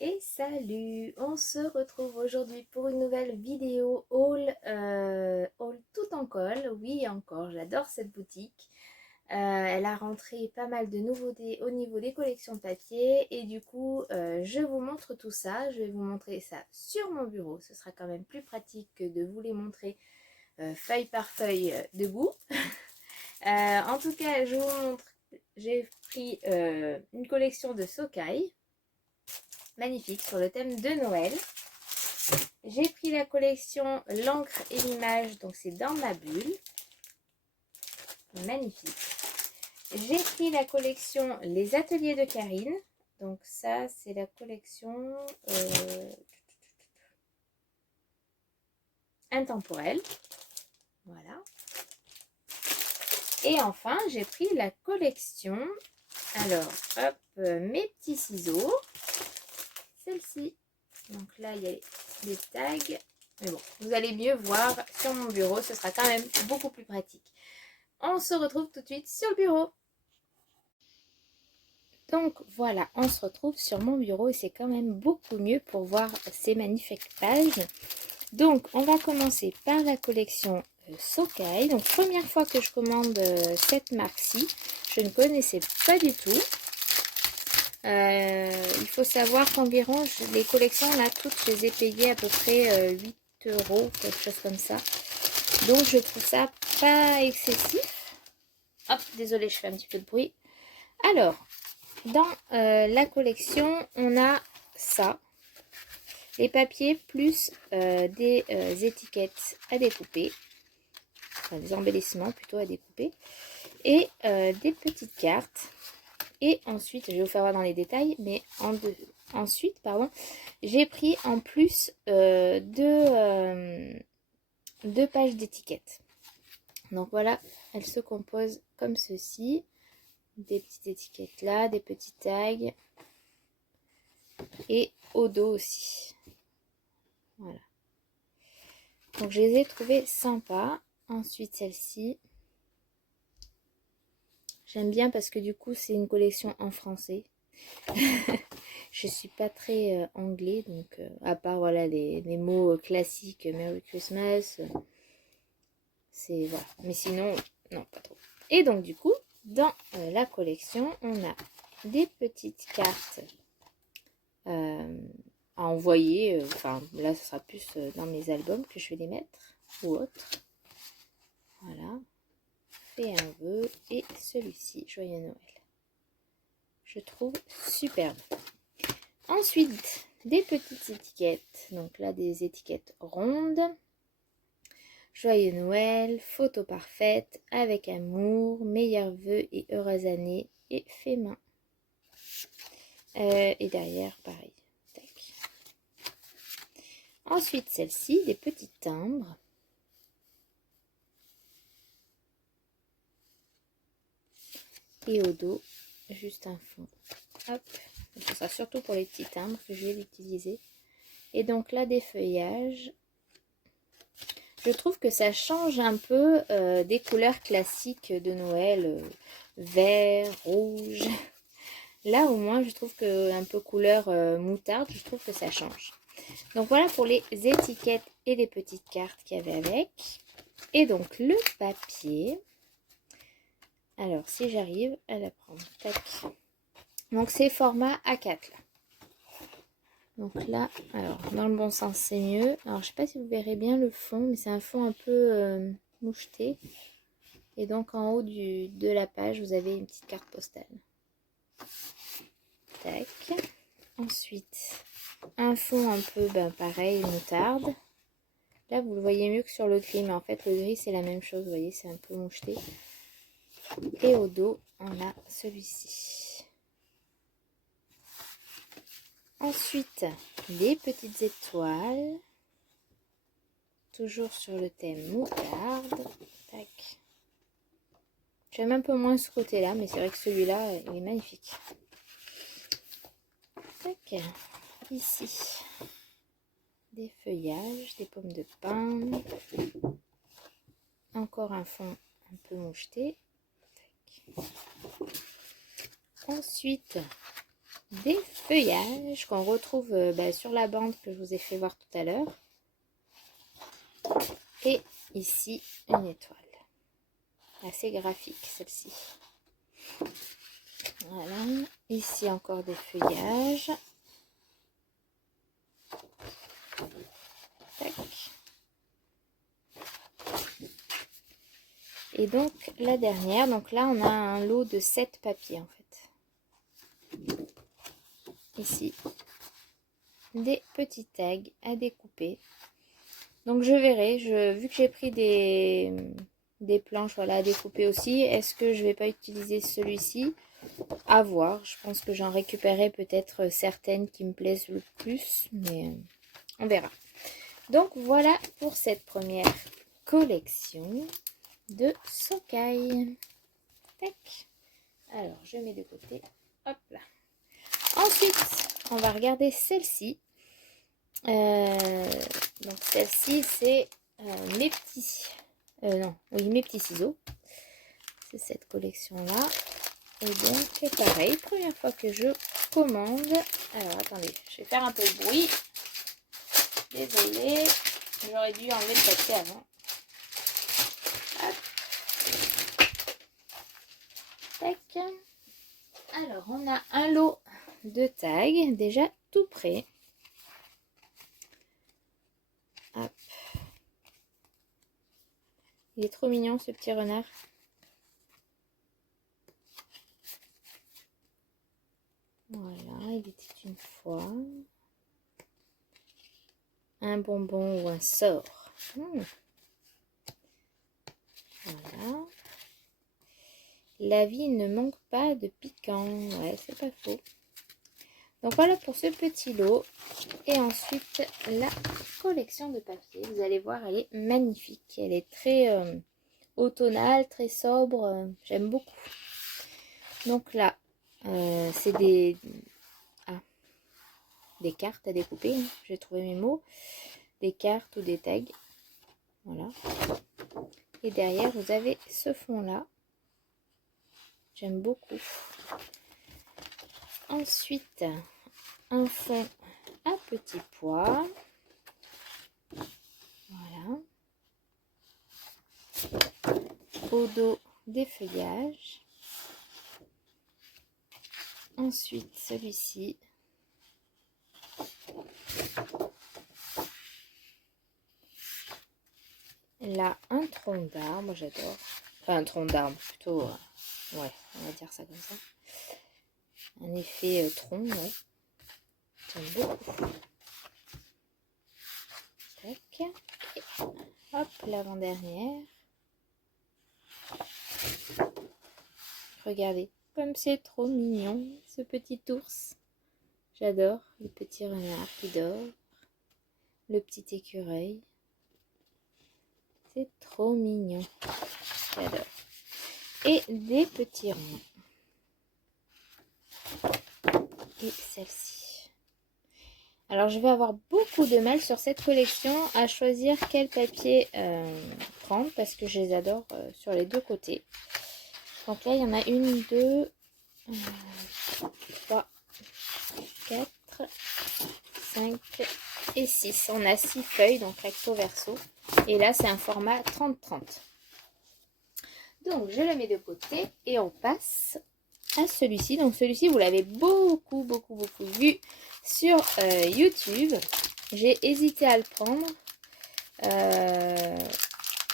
Et salut, on se retrouve aujourd'hui pour une nouvelle vidéo haul, haul tout en colle. Oui, encore, j'adore cette boutique. Elle a rentré pas mal de nouveautés au niveau des collections de papier et du coup, je vous montre tout ça. Je vais vous montrer ça sur mon bureau. Ce sera quand même plus pratique que de vous les montrer feuille par feuille debout. En tout cas, je vous montre, j'ai pris une collection de Socai. Magnifique sur le thème de Noël. J'ai pris la collection L'encre et l'image, donc c'est dans ma bulle. Magnifique. J'ai pris la collection Les ateliers de Karine. Donc ça, c'est la collection intemporelle. Voilà. Et enfin, j'ai pris la collection, alors, hop, mes petits ciseaux. Celle-ci. Donc là, il y a les tags. Mais bon, vous allez mieux voir sur mon bureau. Ce sera quand même beaucoup plus pratique. On se retrouve tout de suite sur le bureau. Donc voilà, on se retrouve sur mon bureau et c'est quand même beaucoup mieux pour voir ces magnifiques pages. Donc on va commencer par la collection Socai. Donc première fois que je commande cette marque-ci, je ne connaissais pas du tout. Il faut savoir qu'environ les collections là toutes je les ai payées à peu près 8 €, quelque chose comme ça. Donc je trouve ça pas excessif. Hop, désolé, je fais un petit peu de bruit. Alors, dans la collection, on a ça. Les papiers plus des étiquettes à découper. Enfin, des embellissements plutôt à découper. Et des petites cartes. Et ensuite, je vais vous faire voir dans les détails, mais ensuite, j'ai pris en plus deux pages d'étiquettes. Donc voilà, elles se composent comme ceci. Des petites étiquettes là, des petits tags. Et au dos aussi. Voilà. Donc je les ai trouvées sympas. Ensuite, celle-ci. J'aime bien parce que du coup, c'est une collection en français. Je suis pas très anglais, donc à part voilà les mots classiques, Merry Christmas, c'est voilà. Mais sinon, non, pas trop. Et donc du coup, dans la collection, on a des petites cartes à envoyer. Enfin, là, ce sera plus dans mes albums que je vais les mettre ou autre. Voilà. Fais un vœu et celui-ci, Joyeux Noël. Je trouve superbe. Ensuite, des petites étiquettes. Donc là, des étiquettes rondes. Joyeux Noël, photo parfaite, avec amour, meilleurs vœux et heureuses années et fait main. Et derrière, pareil. Tac. Ensuite, celle-ci, des petits timbres. Et au dos, juste un fond. Hop. Ce sera surtout pour les petits timbres que je vais l'utiliser. Et donc là, des feuillages. Je trouve que ça change un peu des couleurs classiques de Noël. Vert, rouge. Là, au moins, je trouve que un peu couleur moutarde, je trouve que ça change. Donc voilà pour les étiquettes et les petites cartes qu'il y avait avec. Et donc le papier. Alors, si j'arrive à la prendre. Tac. Donc c'est format A4 là. Donc là, alors dans le bon sens c'est mieux. Alors je sais pas si vous verrez bien le fond, mais c'est un fond un peu moucheté. Et donc en haut de la page, vous avez une petite carte postale. Tac. Ensuite, un fond un peu pareil, moutarde. Là, vous le voyez mieux que sur le gris, mais en fait, le gris, c'est la même chose. Vous voyez, c'est un peu moucheté. Et au dos, on a celui-ci. Ensuite, des petites étoiles. Toujours sur le thème moutarde. Tac. J'aime un peu moins ce côté-là, mais c'est vrai que celui-là, il est magnifique. Tac. Ici, des feuillages, des pommes de pin. Encore un fond un peu moucheté. Tac. Ensuite, des feuillages qu'on retrouve sur la bande que je vous ai fait voir tout à l'heure. Et ici, une étoile. Assez graphique celle-ci. Voilà. Ici encore des feuillages. Tac. Et donc la dernière, donc là on a un lot de 7 papiers en fait. Ici, des petits tags à découper. Donc je verrai, vu que j'ai pris des planches voilà, à découper aussi, est-ce que je vais pas utiliser celui-ci? À voir, je pense que j'en récupérerai peut-être certaines qui me plaisent le plus, mais on verra. Donc voilà pour cette première collection de Sokai. Tac. Alors je mets de côté. Hop là. Ensuite, on va regarder celle-ci. Donc celle-ci, c'est mes petits. Mes petits ciseaux. C'est cette collection-là. Et donc pareil, première fois que je commande. Alors attendez, je vais faire un peu de bruit. Désolée, j'aurais dû enlever le papier avant. Hop. Tac. Alors, on a un lot de tags déjà tout prêt. Hop. Il est trop mignon ce petit renard. Voilà, il était une fois. Un bonbon ou un sort. Voilà. La vie ne manque pas de piquant. Ouais, c'est pas faux. Donc voilà pour ce petit lot. Et ensuite, la collection de papier. Vous allez voir, elle est magnifique. Elle est très automnale, très sobre. J'aime beaucoup. Donc là, c'est des cartes à découper. Hein. J'ai trouvé mes mots. Des cartes ou des tags. Voilà. Et derrière, vous avez ce fond-là. J'aime beaucoup. Ensuite, un fond à petits pois. Voilà. Au dos, des feuillages. Ensuite, celui-ci. Là, un tronc d'arbre, j'adore. Enfin, un tronc d'arbre, plutôt. Ouais, on va dire ça comme ça. Un effet tronc, ouais. J'aime beaucoup. Tac. Et hop, l'avant-dernière. Regardez, comme c'est trop mignon, ce petit ours. J'adore le petit renard qui dort. Le petit écureuil. C'est trop mignon. J'adore. Et des petits ronds. Et celle-ci. Alors, je vais avoir beaucoup de mal sur cette collection à choisir quel papier prendre parce que je les adore sur les deux côtés. Donc là, il y en a 1, 2, 3, 4, 5 et 6. On a 6 feuilles, donc recto verso. Et là, c'est un format 30-30. Donc, je le mets de côté et on passe à celui-ci. Donc, celui-ci, vous l'avez beaucoup vu sur YouTube. J'ai hésité à le prendre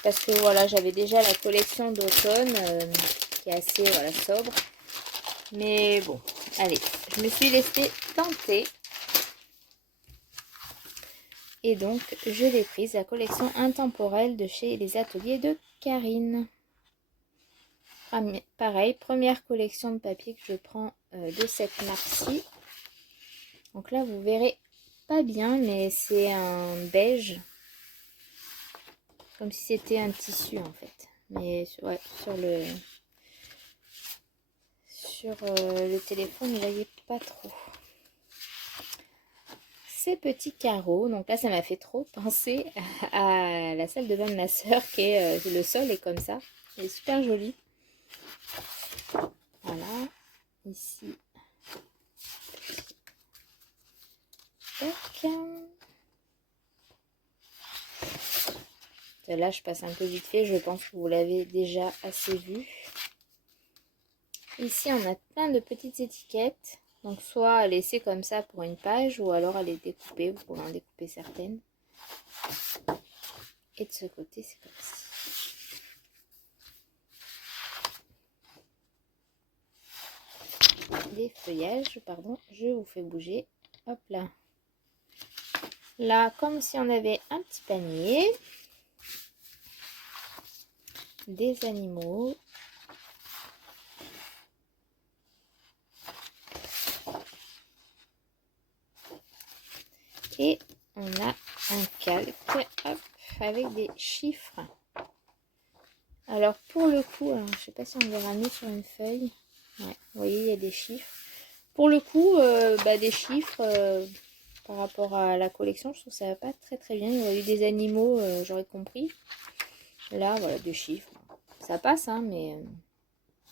parce que voilà, j'avais déjà la collection d'automne qui est assez sobre. Mais bon, allez, je me suis laissée tenter. Et donc, je l'ai prise, la collection intemporelle de chez les ateliers de Karine. Pareil, première collection de papier que je prends de cette marque-ci. Donc là, vous verrez pas bien, mais c'est un beige. Comme si c'était un tissu en fait. Mais ouais, sur le téléphone, vous ne voyez pas trop. Ces petits carreaux, donc là ça m'a fait trop penser à la salle de bain de ma soeur qui est le sol est comme ça, il est super joli. Voilà, ici tac. Là, je passe un peu vite fait. Je pense que vous l'avez déjà assez vu. Ici, on a plein de petites étiquettes. Donc, soit à laisser comme ça pour une page, ou alors à les découper. Vous pouvez en découper certaines. Et de ce côté, c'est comme ça. Des feuillages, pardon, je vous fais bouger. Hop là. Là, comme si on avait un petit panier. Des animaux. Et on a un calque, hop, avec des chiffres. Alors pour le coup, alors, je ne sais pas si on verra mieux sur une feuille. Ouais, vous voyez, il y a des chiffres. Pour le coup, des chiffres par rapport à la collection, je trouve que ça va pas très très bien. Il y a eu des animaux, j'aurais compris. Là, voilà, des chiffres. Ça passe, hein, mais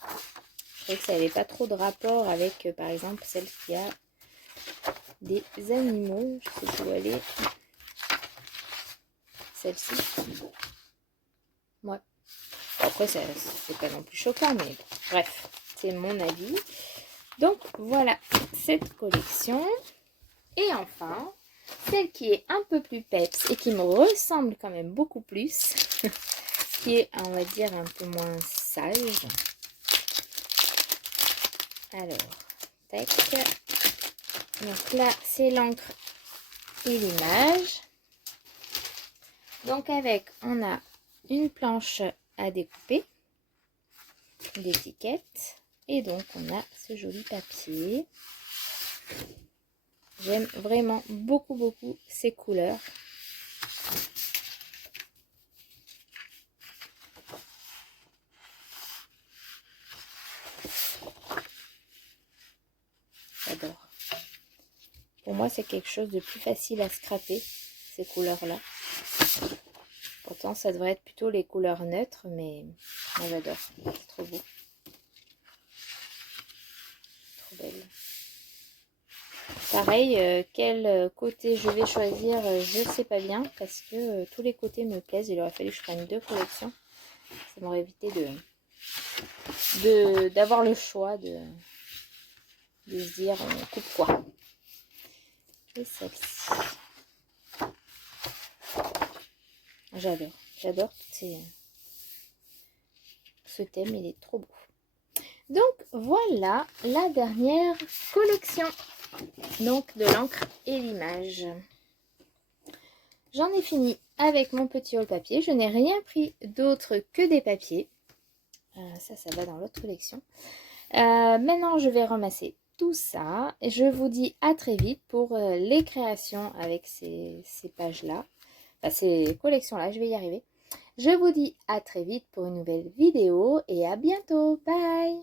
je trouvais que ça n'avait pas trop de rapport avec, par exemple, celle qui a des animaux. Je sais pas où elle est. Celle-ci. Ouais. Après, c'est pas non plus choquant, mais bref, c'est mon avis. Donc, voilà cette collection. Et enfin, celle qui est un peu plus peps et qui me ressemble quand même beaucoup plus, qui est, on va dire, un peu moins sage. Alors, tac. Donc là, c'est l'encre et l'image. Donc avec, on a une planche à découper, d'étiquettes. Et donc, on a ce joli papier. J'aime vraiment beaucoup, beaucoup ces couleurs. J'adore. Pour moi, c'est quelque chose de plus facile à scraper, ces couleurs-là. Pourtant, ça devrait être plutôt les couleurs neutres, mais moi, j'adore. C'est trop beau. Trop belle. Pareil, quel côté je vais choisir, je ne sais pas bien, parce que tous les côtés me plaisent. Il aurait fallu que je prenne 2 collections. Ça m'aurait évité d'avoir le choix de se dire on coupe quoi. Et celle-ci. J'adore ce thème, il est trop beau. Donc voilà la dernière collection. Donc de l'encre et l'image. J'en ai fini avec mon petit haul papier. Je n'ai rien pris d'autre que des papiers. Ça va dans l'autre collection. Maintenant, je vais ramasser tout ça. Et je vous dis à très vite pour les créations avec ces pages-là. Enfin, ces collections-là, je vais y arriver. Je vous dis à très vite pour une nouvelle vidéo et à bientôt. Bye!